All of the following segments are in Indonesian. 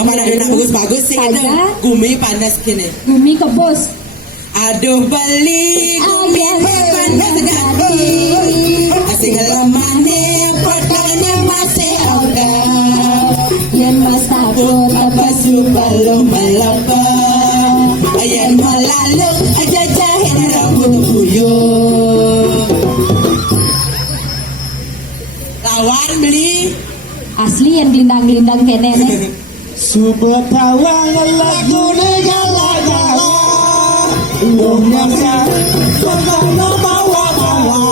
Apa ada yang bagus-bagus sih itu? Gumi panas gini. Gumi kebos. Aduh beli gumi panas gadi. Asing lemane pertanya masih oga. Yen mas takut apa subalo melapa. Ayan malalu aja jahin rambut buyut. Lawan beli asli yang lindang-lindang kene nih. Subetawang lagu negala-gala Lumnyasa Pagano bawa-bawa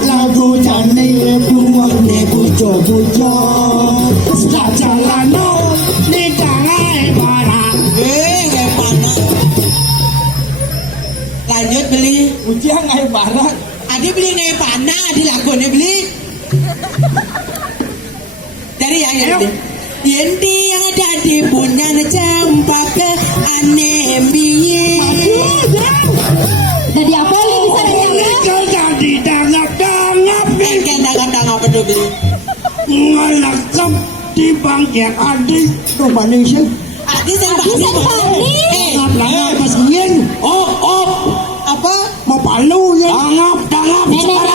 Lagu jani buang ne bujo-bujo Sejak jalanon di tangai barat ngai panas. Lanjut beli. Ujian ngai barat Adi beli ngai panas, adi lagunya beli. Dari yang ini. Yendi yang ada di punya cempaka anembiye. Jadi apa li bisa Kau jadi dangap-dangap Engke dangap-dangap betul beli. Ngelakap di bangkit adik Tuh banding sih Adi Adi sembah. sembah. Ngap-langap pas ingin Apa? Mau palu ya Dangap-dangap Nenek.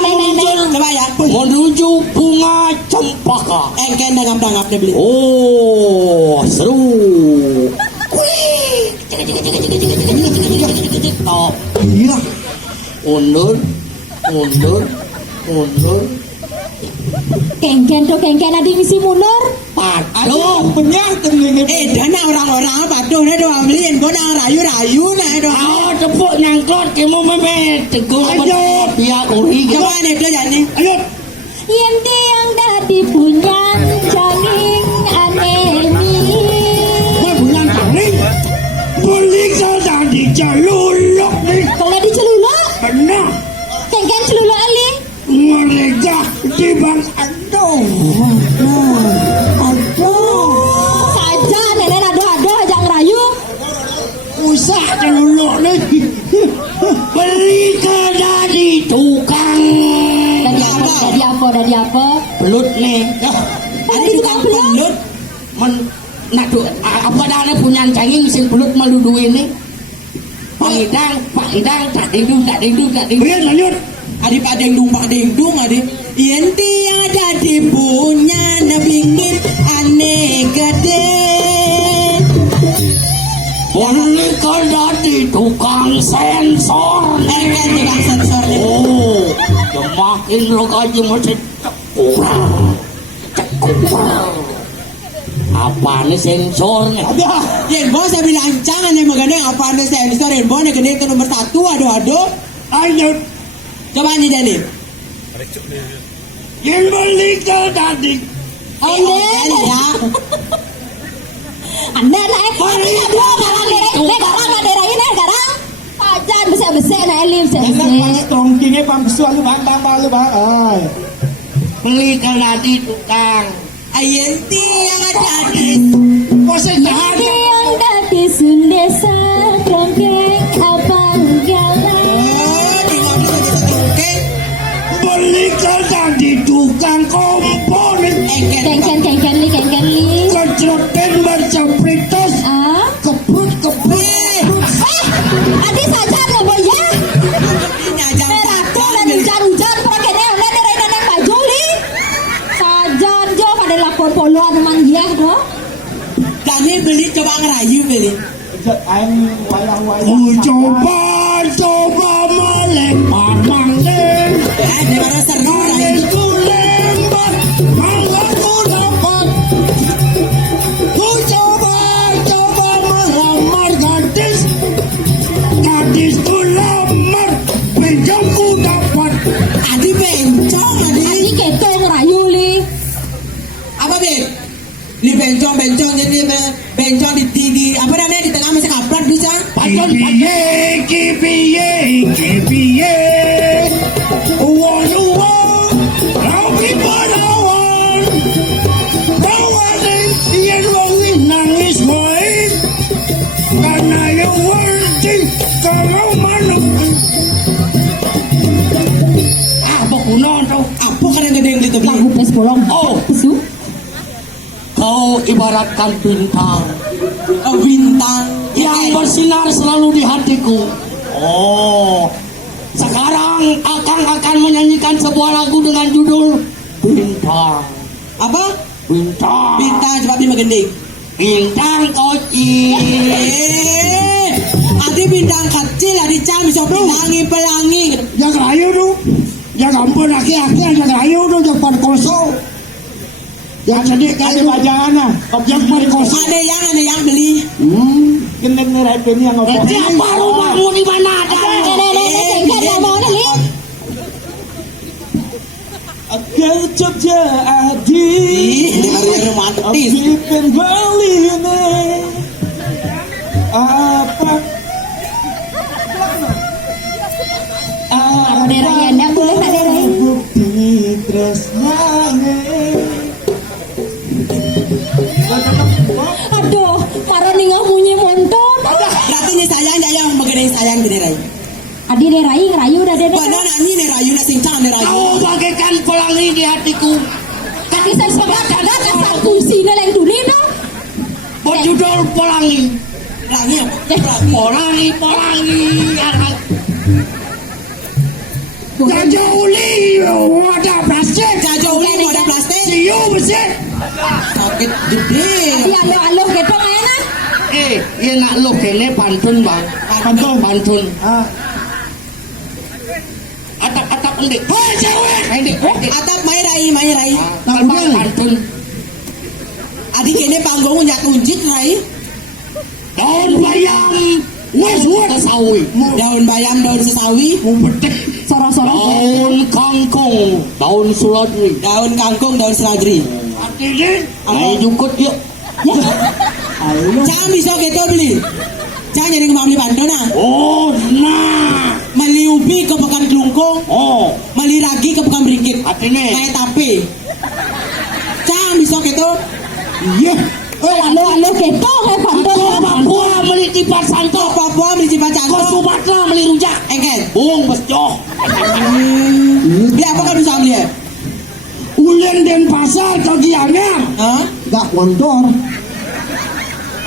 Coba ya. Menuju bunga cempaka Engke dangap-dangap beli. Oh seru Oh, Iya undur. Kengken tuh kengken adi misi mundur. Aduh. Benyah tenggine Dana orang-orang paduh nih doang beliin gua nang rayu-rayu nih doang. Tepuk nyangkut Kamu memet Teguh Ayo Biar uri Coba nih dia jadi. Ayo Yendi yang dadi punya janging anemi. Bulan taring Beli kau jadi jalulok nih Kalau di celuluk, Benar kengken celuluk ali. Mereka di bang Aduh Saja nenek aduh jangan rayu. Usah jalulok nih Beli kau jadi tukang Dari apa? Belut nih Dari tukang belut. Nak apa dah punya canging sing belut maludu ini Pak Idang tak dingdung Biar lanjut Adi pak dengdung adi. Yenti yang ada di punya nabingin aneh gede. Boleh kau jadi tukang sensor Engke tukang sensor nih. Oh semakin lo gaji mesti cekur apa nih sensornya Yen bos saya bilang jangan yang mengenai apa anda sensor. Yen bos yang ke nomor 1. Aduh. lanjut Coba nih jadi. yang beli kau tadi Ande. Ya. Anda naik. Garang Pajan besek na elim besek. tongkingnya pamsu alu bantang balu bang beli kau tadi tukang Yenti yang ada di. Kosek jahat Yendi yang dadi sundesa kengkeng abang galang. Di mobil bisa cungkeng. beli kau tadi tukang kompor Kengken li. kecroten bercapritos Ah, kebut adi saja nggak boleh. Nyajang Ratu dan hujan pakai nenek baju li. Sajan jo pada lakon poluan teman dia do. Kami beli coba ngerayu beli. coba melempar mangling Di mana seru ngerayu. Ku lempar manglaku dapat Ku coba melamar gadis ku lamar pinjamku dapat Adi bencong adi. Adi keto ngerayu li. Apa be? Di bencong jadi bencong di apa namanya di tengah masih kaplat bisa. Kipiye Uwan Rawi padawan Bawanin Yen wangi nangis boy Karena yang warti Kalau manuk Apa kuno tuh Apa kan yang gede yang gitu beli? Lagu pes bolong. Oh. Pesu. Kau ibaratkan bintang Oh, bintang. yang bersinar selalu di hatiku. Oh, sekarang Akang akan menyanyikan sebuah lagu dengan judul Bintang. Apa? Bintang. Bintang sebab dia gending. Bintang kecil. Ada bintang kecil, ada cam bisa pelangi. Yang rayu tu. Yang ampun aki-aki yang rayu tu yang pan kosong. Yang jadi kali bajangan yang pan kosong. Ada yang beli. Gendeng nerai ini yang apa? Siapa rumahmu di mana ada? Tinggal mau nih. Akan Jogja adi. Ini hari yang romantis. Bikin Bali ini. Apa? Kalau daerah enak boleh tak daerah. Bukti tresnane. Aduh, para ninggal bunyi motor. Berarti ini sayang mengenai sayang di Rai. Adi daerah ngerayu udah daerah. Pada nani nih rayu nasi cang nih rayu. Kau bagaikan pelangi di hatiku. Kaki saya sebagai kadang asal kursinya yang dulu no. Berjudul Pelangi. Pelangi apa? Pelangi. Gajah uli wadah plastik. Gajah uli wadah plastik. Siu besi. Sakit gede. Ya alo gitu enak. Iya nak lo kene pantun bang. Pantun. Atap endik. Hei cewek. Endik. Atap mai rai. Pantun. Adik ini panggung nyak tunjik rai. Daun bayam. Wes sesawi. Daun bayam, daun sesawi. Soro-soro. Daun kangkung. Daun seladri. Daun kangkung, daun seladri. Ini. Ayo jukut yuk. Jangan bisa gitu beli. Jangan jadi mau beli pantun ah. Oh, nah. Meli ubi ke pekan kelungkung. Oh, Meli ragi ke pekan berikit. artinya. Kayak tape. Jangan bisa gitu. Iya. Alo gitu kayak pantun. Papua beli tipat santo. Papua beli cipat Kau cantok. Sumatera beli rujak. Engkel. Bung besjoh. Beli apa kan bisa beli? Ulen dan pasar kegiangan. Hah? Gak mondor.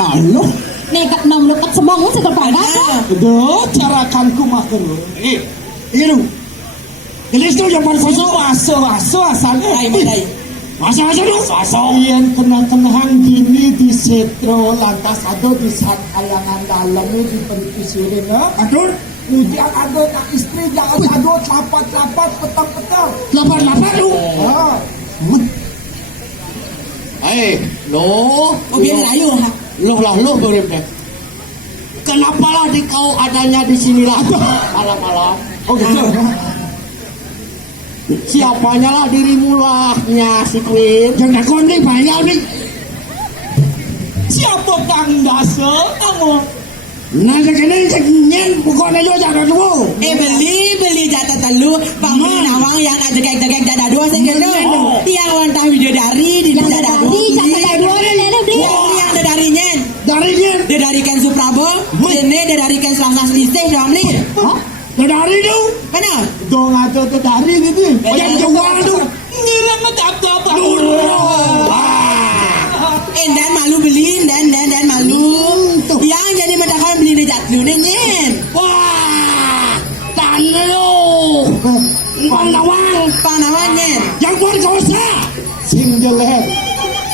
Halo. Nekat nom lekat semong segala pada. Aduh, cara kanku makan. Ini. Gelis tu yang paling kosong. Waso asal. Rai. Waso dulu. Waso. Yang kenang-kenang gini di setro lantas ada di saat kalangan dalamnya di perikusirin. Aduh. Ujian ada nak istri jangan ada lapat petang. Lapat lu. Lo. Oh biar rayu. Lo boleh deh. Kenapa lah di kau adanya di sini lah malam-malam? Oh gitu. Siapanya lah dirimu lahnya si Queen. Jangan kau nih banyak nih. Siapa Kang Daso kamu? Nah segini nyen pokoknya lo jangan dulu. Beli jatah telu bangun nawang yang ada jegek jada dua segala. Yang wantah video dari di jada dua. Jatah dua nenek beli. Yang ada dari nyen. Dari nyen. Dia dari Ken Suprabo. Ini dia dari Ken Selasa Selisih doang beli. Dari tu. Mana? Dong ada tu dari gitu. Yang jual tu. Ngirim apa? Dan malu beli dan malu. Yang jadi mendakar beli di jatlu nyen. Wah, tanah lo. Panawang nyen. Yang berdosa. Sing jelek.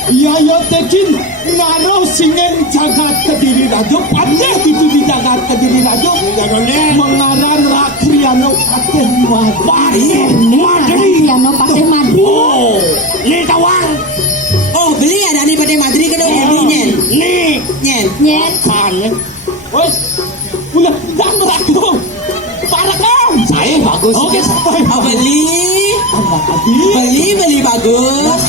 Iya tekin ngaruh singen jagat Kediri Rajo. Pandai itu di jagat Kediri Rajo. Mengaran Rakriano Pateh Madri. Piano pakai madu. Oh, ni tawang. Oh beli ya dari Pati Madri ke dong beli nyen. Ni Nyen. Nyen. kan. Wes, ulah jangan aku. Para kau. Saya bagus. Oke. Oh beli bagus.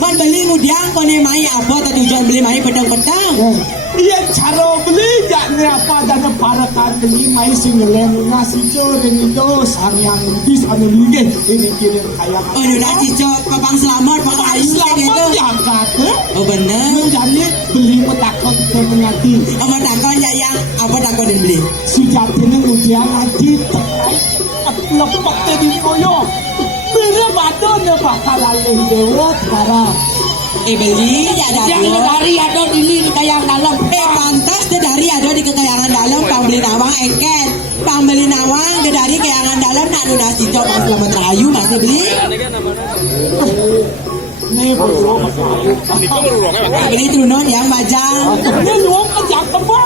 Kon beli mudiang kone mai apa tujuan beli mai pedang-pedang. Iya cara beli jakne apa dan para kan beli mai singeleng nasi goreng itu yang bis anu lingin ini kirim kayak. Oh udah cicok papang selamat papang ayu gitu. Oh bener. Jadi beli metakon ke mengati. Apa takon ya yang apa takon dan beli. Sejatinya ujian ngaji. Lepak tadi koyo. Bener batu ne bakalan dewa sekarang. beli ya Yang ada. dari ada di kayang dalam. Pantas dia dari ada di kekayangan dalam pambeli nawang engket. Pambeli nawang dia dari kayangan dalam nak donasi jok Mas Selamat Rayu masih beli. Nih bro. Beli trunon yang majang. Ini luang kejak kebun.